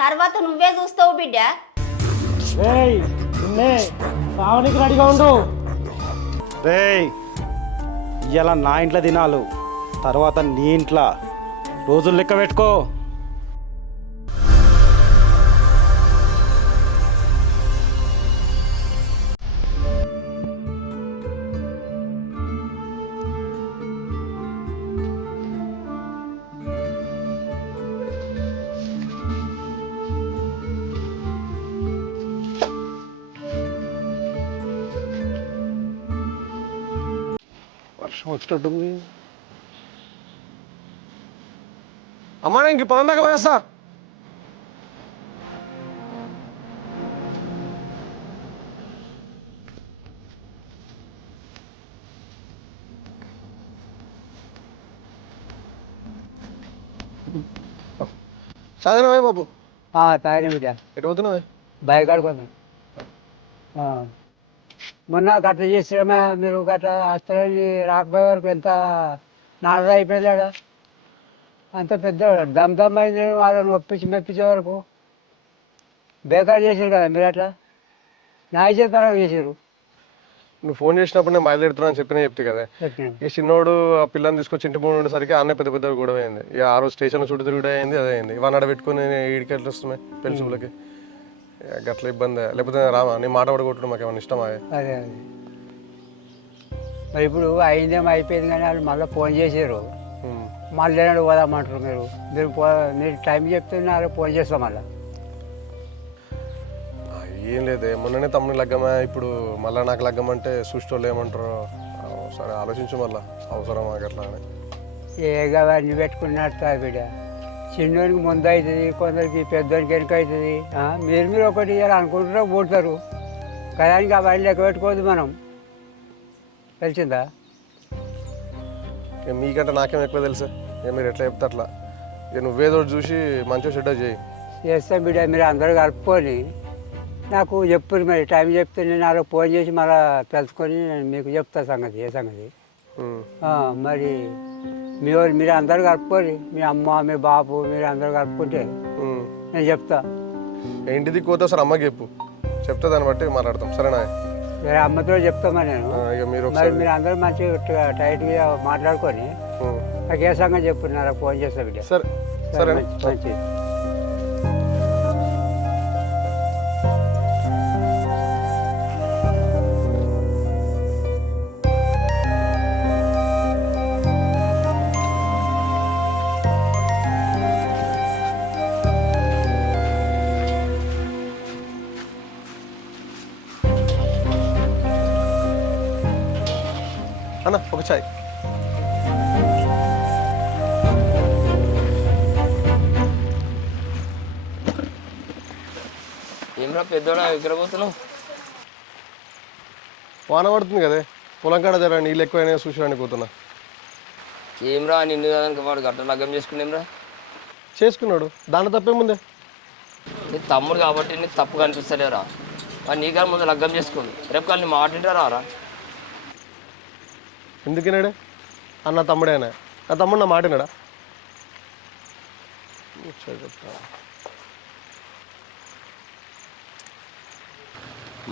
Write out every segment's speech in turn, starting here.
తర్వాత నువ్వే చూస్తావు బిడ్డ. రేయ్ నిన్నే సావనికి రెడీగా ఉండు. రేయ్ ఇలా నా ఇంట్లో తినాలు, తర్వాత నీ ఇంట్లో రోజులు లెక్క పెట్టుకో. వర్షం వచ్చేటట్టుంది. అమ్మా నేను ఇంక పొలం దాకా పోయేస్తా. చదివినవే బాబు? తాగిన బిడ్డ ఎటు పోతున్నావే? భయపడుకుందాం. మొన్న గట్ల చేసామా మీరు, గట్ల వస్తారని రాకపోయే వరకు ఎంత నాలుగు అయిపోయిందాడా, అంత పెద్ద దమ్ దమ్ అయింది. వాళ్ళని ఒప్పించి మెప్పించే వరకు బేకార్ చేసారు కదా మీరు. అట్లా నా చేత చేసారు. నువ్వు ఫోన్ చేసినప్పుడు నేను బయలుదేరుతున్నా అని చెప్తే కదా. ఈ చిన్నోడు ఆ పిల్లని తీసుకొచ్చి ఇంటి ముందు ఉండేసరికి అన్నీ పెద్ద పెద్ద గొడవ అయింది. ఇక ఆ రోజు స్టేషన్ చుట్టూ తిరుగుడు అయింది, అదే అయింది. ఇవన్నీ అడ పెట్టుకుని ఈడికి ఎట్లా వస్తున్నాయి పెళ్లి చూపులకి, గట్ల ఇబ్బంది. లేకపోతే రామా నీ మాట పడగొట్టడం మాకు ఏమన్నా ఇష్టమా? అదే అదే మరి ఇప్పుడు అయిందేమో అయిపోయింది, కానీ వాళ్ళు మళ్ళీ ఫోన్ చేసారు. మళ్ళీ ఏనాడు పోదామంటారు మీరు. మీరు టైం చెప్తే నాకు ఫోన్ చేస్తాం మళ్ళీ. ఏం లేదే, మొన్ననే తమ్ముని లగ్గమా, ఇప్పుడు మళ్ళీ నాకు లగ్గమంటే సృష్టిలో ఏమంటారో సరే ఆలోచించు మళ్ళీ అవసరమా అట్లా అని. ఏ అవన్నీ పెట్టుకున్నట్టు బిడ్డ. చిన్నోనికి ముందు అవుతుంది, కొందరికి పెద్దోనికి వెనుక అవుతుంది. మీరు ఒకటి అనుకుంటారో పోతారు కదా, ఇంకా అవన్నీ లెక్క పెట్టుకోవద్దు మనం. తెలిసిందా? ఇక మీకంటే నాకేం ఎక్కువ తెలుసా? ఇక మీరు ఎట్లా చెప్తే అట్లా. ఇక నువ్వేదో చూసి మంచిగా షెడ్ చేయి. చేస్తాం బిడ్డ. మీరు అందరూ కలుపుకొని నాకు చెప్పు మరి. టైం చెప్తే నేను నాకు ఫోన్ చేసి మళ్ళీ తెలుసుకొని నేను మీకు చెప్తా సంగతి, ఏ సంగతి. మరి మీరు అందరూ కలుపుకొని, మీ అమ్మ మీ బాబు మీరు అందరూ కలుపుకుంటే నేను చెప్తా. ఇంటిది కోతే సార్ అమ్మకి చెప్పు, చెప్తే దాన్ని బట్టి మాట్లాడతాం. సరేనా? వేరే అమ్మతో చెప్తామా నేను. ఇక మీరు మరి మీరు అందరూ మంచిగా టైట్గా మాట్లాడుకొని నాకు ఏ సంగతి చెప్పు, నాకు ఫోన్ చేస్తా బిడ్డ. సరే సరే మంచిది. అన్న ఒక చాయ్. ఏమరా పెద్దోడా ఎక్కడ పోతున్నావు? వాన పడుతుంది కదే, పొలం కాడ జర నీళ్ళు ఎక్కువైనా చూసానికి పోతున్నా. ఏమరా నిన్ను కనుక వాడు గట్ట లగ్గం చేసుకునేమ్రా? చేసుకున్నాడు, దాంట్లో తప్పేముందే. నీ తమ్ముడు కాబట్టి నీకు తప్పు కనిపిస్తలేరా? వాడు నీకన్నా ముందు లగ్గం చేసుకోండి, రేపు కానీ నీ మాట వింటారా? ఎందుకన్నాడే? అన్న తమ్ముడేనా? నా తమ్ముడు నా మాటినాడా?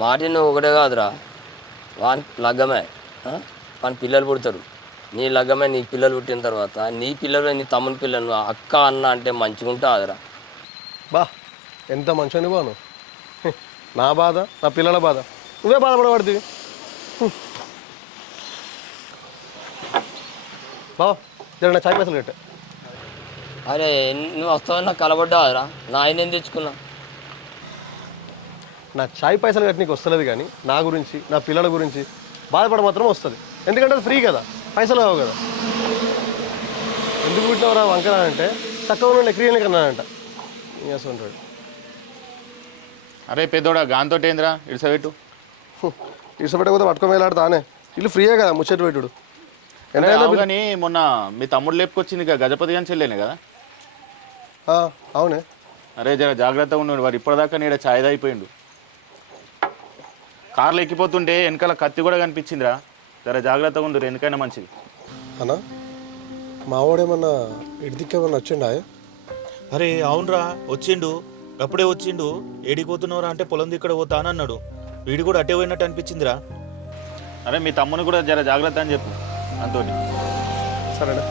మాట నువ్వు ఒకటే కాదురా, వాని లగ్గమే, వాని పిల్లలు పుడతారు. నీ లగ్గమే, నీ పిల్లలు పుట్టిన తర్వాత నీ పిల్లలు నీ తమ్ముని పిల్లలు అక్క అన్న అంటే మంచిగా ఉంటుందిరా. బా ఎంత మంచిగా బాను. నా బాధ, నా పిల్లల బాధ నువ్వే బాధపడబడుతుంది. బావా జర నా చాయ్ పైసలు కట్ట. అరే నువ్వు వస్తావని నాకు కలబడ్డావురా, నా ఆయన ఏం తెచ్చుకున్నా? నా చాయ్ పైసలు కట్ట నీకు వస్తలేదు, కానీ నా గురించి నా పిల్లల గురించి బాధపడ మాత్రం వస్తుంది. ఎందుకంటే అది ఫ్రీ కదా, పైసలు కావు కదా. ఎందుకు పుట్టినవరా వంకరా అంటే చక్కగా ఉన్న క్రియలు కన్నానంట. ఉంటాడు. అరే పెద్దోడా గాంతో ఏందిరా ఇడిసబెట్టు. ఇడిసబెట్టకపోతే పట్టుకొని వెళ్ళాడుతానే. ఇల్లు ఫ్రీయే కదా ముచ్చట పెట్టుడు. కానీ మొన్న మీ తమ్ముడు లేపుకొచ్చింది ఇక గజపతి అని చెల్లేనే కదా? అవునే. అరే జర జాగ్రత్తగా ఉన్నాడు, వాడు ఇప్పటిదాకా నీడ ఛాయ్ అయిపోయిండు. కార్లు ఎక్కిపోతుంటే వెనకాల కత్తి కూడా కనిపించిందిరా, జర జాగ్రత్తగా ఉండు, ఎందుకైనా మంచిది. అన్నా మావాడేమన్నా ఇడిదిక్కేమన్నా వచ్చిండా? అరే అవునరా వచ్చిండు, అప్పుడే వచ్చిండు. ఏడికి పోతున్నావురా అంటే పొలం ఇక్కడ పోతా అని అన్నాడు. వీడు కూడా అట్టే పోయినట్టు అనిపించిందిరా. అరే మీ తమ్ముని కూడా జర జాగ్రత్త అని చెప్పు అంతోటి. సరేనా?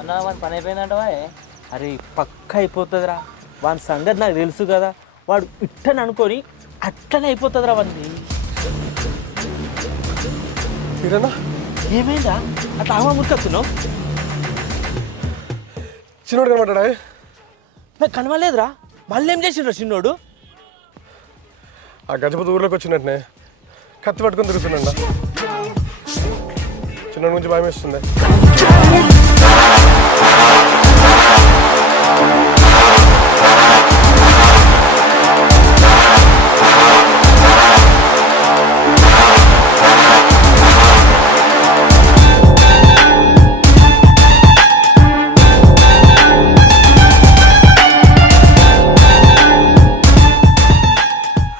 అన్న వాడి పని అయిపోయిందంటవా? అరే పక్క అయిపోతుందిరా. వాని సంగతి నాకు తెలుసు కదా. వాడు ఇట్టని అనుకొని అట్లనే అయిపోతుందిరా వాడిని. ఏమైందా అట్లా ఆమె మురికొస్తున్నావు? చిన్నోడు కనబడ్డా? నాకు కనవలేదురా. మళ్ళీ ఏం చేసిండ్రా చిన్నోడు? ఆ గజపతి ఊర్లోకి వచ్చినట్టునే కత్తి పట్టుకొని తిరుగుతున్నా. చిన్నోడి గురించి భయం వేస్తుంది.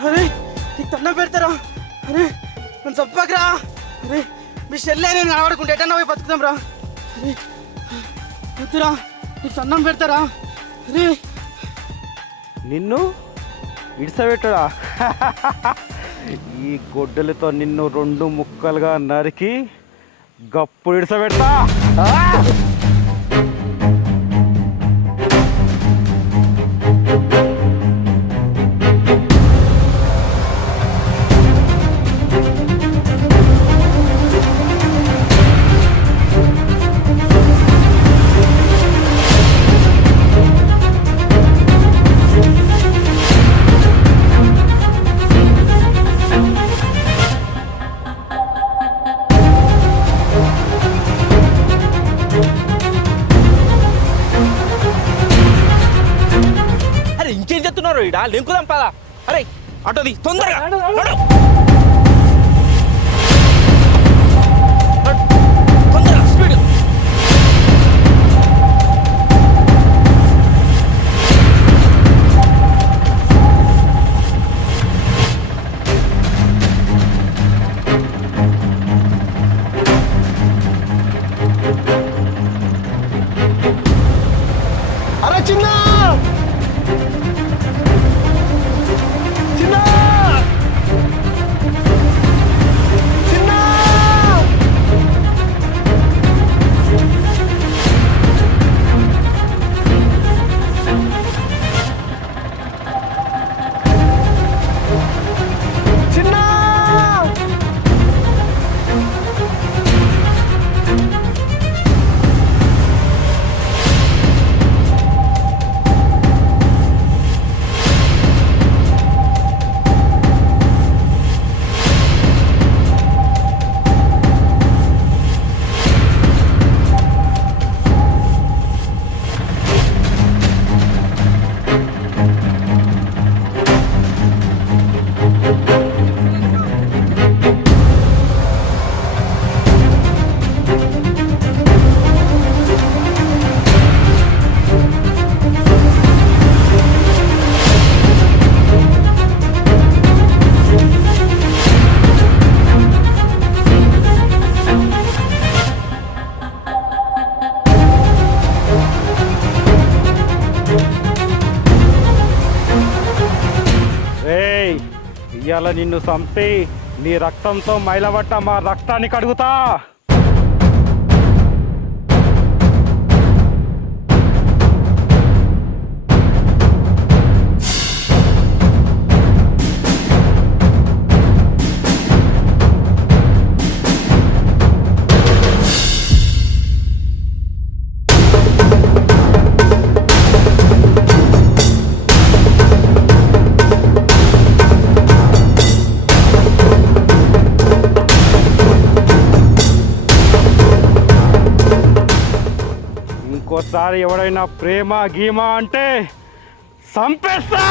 అరే నీకు దండం పెడతారా? అరే నన్ను చంపకరా. అరే మీ చెల్లె నేను కనబడకుండా ఎటన్నా పోయి బతుకుతాం రా. అరే వద్దురా, నీకు దండం పెడతారా? అరే నిన్ను ఇడిసబెట్టడా? ఈ గొడ్డలతో నిన్ను 2 ముక్కలుగా నరికి గప్పుడు ఇడిసబెడతా. అరే ఇంకేం చెప్తున్నారు ఇడా? లెంకుదాం పదా. అరే అటోది తొందరగా నడు. తొందరగా స్పీడ్. అరే చిన్న చిన్న చిన్న చిన్న ఇవాళ నిన్ను చంపి నీ రక్తంతో మైలబట్ట మా రక్తాన్ని కడుగుతా. ఇంకోసారి ఎవడైనా ప్రేమ గీమా అంటే సంపేస్తా.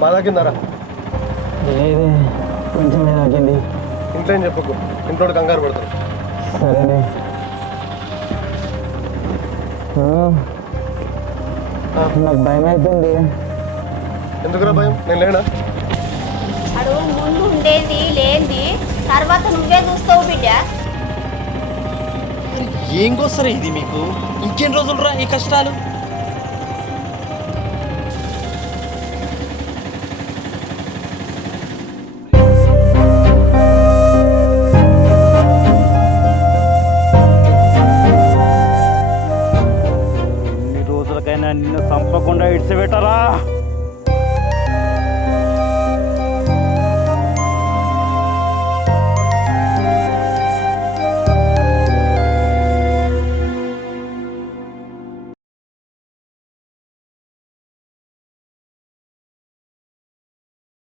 బాగా కిందరా లేదే కొంచెమే తాకింది. ఇంట్లో ఏం చెప్పకు, ఇంట్లో కంగారు పడతారు. సరేనే. నాకు భయం అవుతుంది. ఎందుకురా భయం? నేను లేనా? అడు ముందు ఉండేది లేనిది తర్వాత నువ్వే చూస్తావు బిడ్డ. ఏం కోసరా ఇది మీకు? ఇంకెన్ని రోజులు రా ఈ కష్టాలు? ఎన్ని రోజులకైనా నిన్ను చంపకుండా ఇడిచిపెట్టరా.